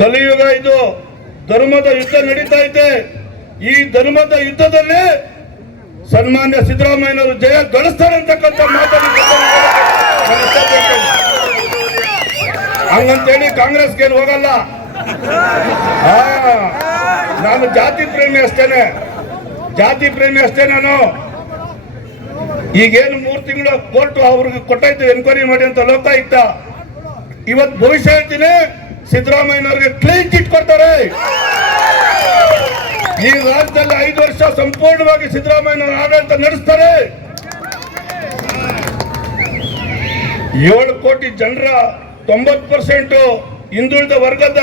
ಕಲಿಯುಗ ಇದು, ಧರ್ಮದ ಯುದ್ಧ ನಡೀತಾ ಇದೆ. ಈ ಧರ್ಮದ ಯುದ್ಧದಲ್ಲಿ ಸನ್ಮಾನ್ಯ ಸಿದ್ದರಾಮಯ್ಯನವರು ಜಯ ಗಳಿಸ್ತಾರೆ ಅಂತಕ್ಕಂಥ ಮಾತನ್ನು ಹಂಗಂತೇಳಿ ಕಾಂಗ್ರೆಸ್ಗೆ ಹೋಗಲ್ಲ. ನಾನು ಜಾತಿ ಪ್ರೇಮಿ ಅಷ್ಟೇನೆ, ಜಾತಿ ಪ್ರೇಮಿ ಅಷ್ಟೇ. ನಾನು ಈಗೇನು 3 ತಿಂಗಳು ಕೋರ್ಟ್ ಅವ್ರಿಗೆ ಕೊಟ್ಟಾಯ್ತು ಎನ್ಕ್ವೈರಿ ಮಾಡಿ ಅಂತ ಲೋಕಾಯುಕ್ತ. ಇವತ್ತು ಭವಿಷ್ಯ ಹೇಳ್ತೀನಿ, ಸಿದ್ದರಾಮಯ್ಯನವ್ರಿಗೆ ಕ್ಲೀನ್ ಚಿಟ್ ಕೊಡ್ತಾರೆ. ಈ ರಾಜ್ಯದಲ್ಲಿ 5 ವರ್ಷ ಸಂಪೂರ್ಣವಾಗಿ ಸಿದ್ದರಾಮಯ್ಯನವರು ಆಡಳಿತ ನಡೆಸ್ತಾರೆ. 7 ಕೋಟಿ ಜನರ 90% ಹಿಂದುಳಿದ ವರ್ಗದ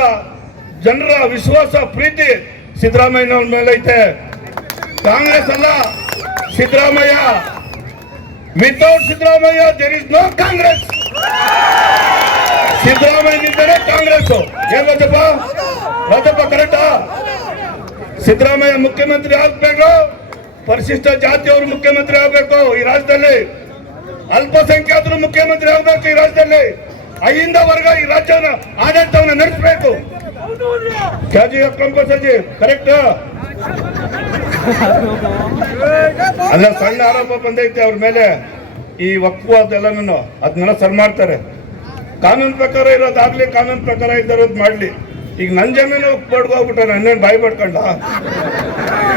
ಜನರ ವಿಶ್ವಾಸ ಪ್ರೀತಿ ಸಿದ್ದರಾಮಯ್ಯನವ್ರ ಮೇಲೆ ಐತೆ. ಕಾಂಗ್ರೆಸ್ ಅಲ್ಲ, Siddaramaiah. Without Siddaramaiah there is no Congress. Siddaramaiah ಇದ್ದರೆ ಕಾಂಗ್ರೆಸ್. ಏನ್ ರಾಜಪ್ಪ ಕರೆಕ್ಟಾ? ಸಿದ್ದರಾಮಯ್ಯ ಮುಖ್ಯಮಂತ್ರಿ ಆಗ್ಬೇಕು, ಪರಿಶಿಷ್ಟ ಜಾತಿಯವರು ಮುಖ್ಯಮಂತ್ರಿ ಆಗ್ಬೇಕು ಈ ರಾಜ್ಯದಲ್ಲಿ, ಅಲ್ಪಸಂಖ್ಯಾತರು ಮುಖ್ಯಮಂತ್ರಿ ಆಗ್ಬೇಕು ಈ ರಾಜ್ಯದಲ್ಲಿ, ಅಹಿಂದ ವರ್ಗ ಈ ರಾಜ್ಯವನ್ನು ಆಡಳಿತವನ್ನು ನಡೆಸಬೇಕು. ಕಂಪಲ್ಸರಿ ಕರೆಕ್ಟ್ ಅಲ್ಲ. ಸಣ್ಣ ಆರೋಪ ಬಂದೈತೆ ಅವ್ರ ಮೇಲೆ, ಈ ವಕ್ಫು ಅದೆಲ್ಲನೂ ಅದನ್ನೆಲ್ಲ ಸರಿ ಮಾಡ್ತಾರೆ. ಕಾನೂನು ಪ್ರಕಾರ ಇರೋದಾಗ್ಲಿ, ಕಾನೂನು ಪ್ರಕಾರ ಇದ್ದರೋದು ಮಾಡ್ಲಿ. ಈಗ ನನ್ನ ಜಮೀನು ಬಡ್ಗೋಗ್ಬಿಟ್ರೆ ನನ್ನೇನು ಬಾಯಿ ಪಡ್ಕೊಂಡ,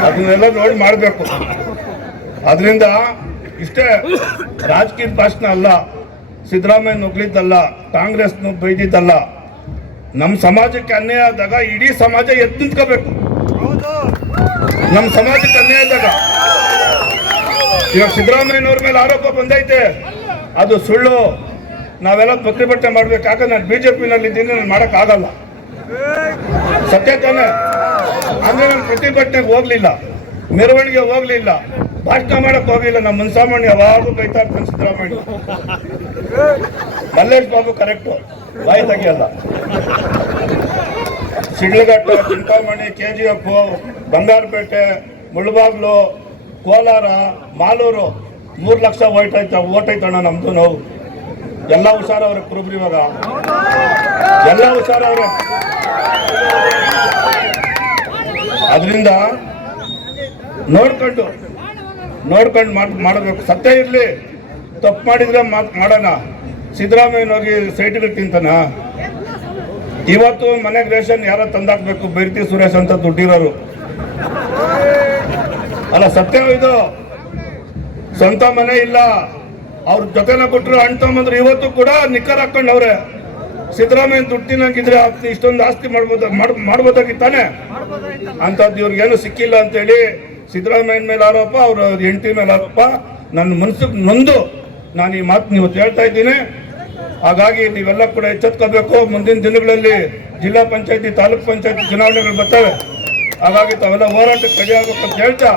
ಅದನ್ನೆಲ್ಲ ನೋಡಿ ಮಾಡಬೇಕು. ಅದರಿಂದ ಇಷ್ಟೇ, ರಾಜಕೀಯ ಭಾಷಣ ಅಲ್ಲ, ಸಿದ್ದರಾಮಯ್ಯ ನುಗ್ಲಿದ್ದಲ್ಲ, ಕಾಂಗ್ರೆಸ್ ಬೈದಿದ್ದಲ್ಲ. ನಮ್ಮ ಸಮಾಜಕ್ಕೆ ಅನ್ಯಾಯ ಆದಾಗ ಇಡೀ ಸಮಾಜ ಎದ್ದು ನಿಂತ್ಕೋಬೇಕು. ನಮ್ಮ ಸಮಾಜಕ್ಕೆ ಅನ್ಯಾಯ ಆದಾಗ ಇವಾಗ ಸಿದ್ದರಾಮಯ್ಯನವ್ರ ಮೇಲೆ ಆರೋಪ ಬಂದೈತೆ, ಅದು ಸುಳ್ಳು. ನಾವೆಲ್ಲ ಪ್ರತಿಭಟನೆ ಮಾಡ್ಬೇಕು. ಯಾಕಂದ್ರೆ ನಾನು ಬಿಜೆಪಿನಲ್ಲಿ ಇದ್ದೀನಿ, ನಾನು ಮಾಡೋಕ್ಕಾಗಲ್ಲ. ಸತ್ಯ ತಾನೆ. ಅಂದ್ರೆ ನಾನು ಪ್ರತಿಭಟನೆಗೆ ಹೋಗ್ಲಿಲ್ಲ, ಮೆರವಣಿಗೆ ಹೋಗ್ಲಿಲ್ಲ, ಭಾಷಣ ಮಾಡಕ್ ಹೋಗಿಲ್ಲ. ನಮ್ಮ ಮುನ್ಸಾಮಾನ್ಯ ಯಾವಾಗೂ ಬೈತಾ ಇರ್ತಾನೆ ಸಿದ್ದರಾಮಯ್ಯ. ಮಲ್ಲೇಶ್ ಬಾಬು ಕರೆಕ್ಟು, ಬಾಯಿ ತೆಗಿಯಲ್ಲ. ಶಿಡ್ಲಘಟ್ಟ, ಚಿಂತಾಮಣಿ, KGF, ಬಂಗಾರಪೇಟೆ, ಮುಳಬಾಗ್ಲು, ಕೋಲಾರ, ಮಾಲೂರು 3 ಲಕ್ಷ ಓಟ್ ಐತಣ್ಣ ನಮ್ದು. ನಾವು ಎಲ್ಲ ಹುಷಾರವ್ರೆ ಕುರುಬ್ರು, ಇವಾಗ ಎಲ್ಲ ಹುಷಾರವ್ರೆ. ಅದರಿಂದ ನೋಡ್ಕೊಂಡು ಮಾಡಬೇಕು. ಸತ್ಯ ಇರಲಿ, ತಪ್ಪು ಮಾಡಿದ್ರೆ ಮಾಡೋಣ. ಸಿದ್ದರಾಮಯ್ಯನವ್ರಿಗೆ ಸೈಟ್ಗಳು ತಿಂತಾನ. ಇವತ್ತು ಮನೆಗೆ ರೇಷನ್ ಯಾರೋ ತಂದಾಕ್ಬೇಕು, ಬೈರ್ತಿ ಸುರೇಶ್ ಅಂತ ದುಡ್ಡಿರೋರು ಅಲ್ಲ. ಸತ್ಯ ಇದು. ಸ್ವಂತ ಮನೆ ಇಲ್ಲ, ಅವ್ರ ಜೊತೆನ ಕೊಟ್ಟರು ಹಣ್ಣು ತಗೊಂಬಂದ್ರು. ಇವತ್ತು ಕೂಡ ನಿಕ್ಕರ್ ಹಾಕೊಂಡವ್ರೆ. ಸಿದ್ದರಾಮಯ್ಯ ದುಡ್ಡಿನಾಗಿದ್ರೆ ಇಷ್ಟೊಂದು ಆಸ್ತಿ ಮಾಡ್ಬೋದಾಗಿತ್ತಾನೆ. ಅಂತದ್ದು ಇವ್ರಿಗೇನು ಸಿಕ್ಕಿಲ್ಲ ಅಂತೇಳಿ ಸಿದ್ದರಾಮಯ್ಯನ ಮೇಲೆ ಆರೋಪ, ಅವ್ರ ಹೆಂಡತಿ ಮೇಲೆ ಆರೋಪ. ನನ್ನ ಮನಸ್ಸಿಗೆ ನೊಂದು ನಾನು ಈ ಮಾತು ಇವತ್ತು ಹೇಳ್ತಾ ಇದ್ದೀನಿ. ಹಾಗಾಗಿ ನೀವೆಲ್ಲ ಕೂಡ ಎಚ್ಚೆತ್ಕೋಬೇಕು. ಮುಂದಿನ ದಿನಗಳಲ್ಲಿ ಜಿಲ್ಲಾ ಪಂಚಾಯತಿ, ತಾಲೂಕ್ ಪಂಚಾಯತಿ ಚುನಾವಣೆಗಳು ಬರ್ತವೆ. ಹಾಗಾಗಿ ತಾವೆಲ್ಲ ಹೋರಾಟಕ್ಕೆ ಕಡಿಯಾಗಬೇಕು ಅಂತ ಹೇಳ್ತಾ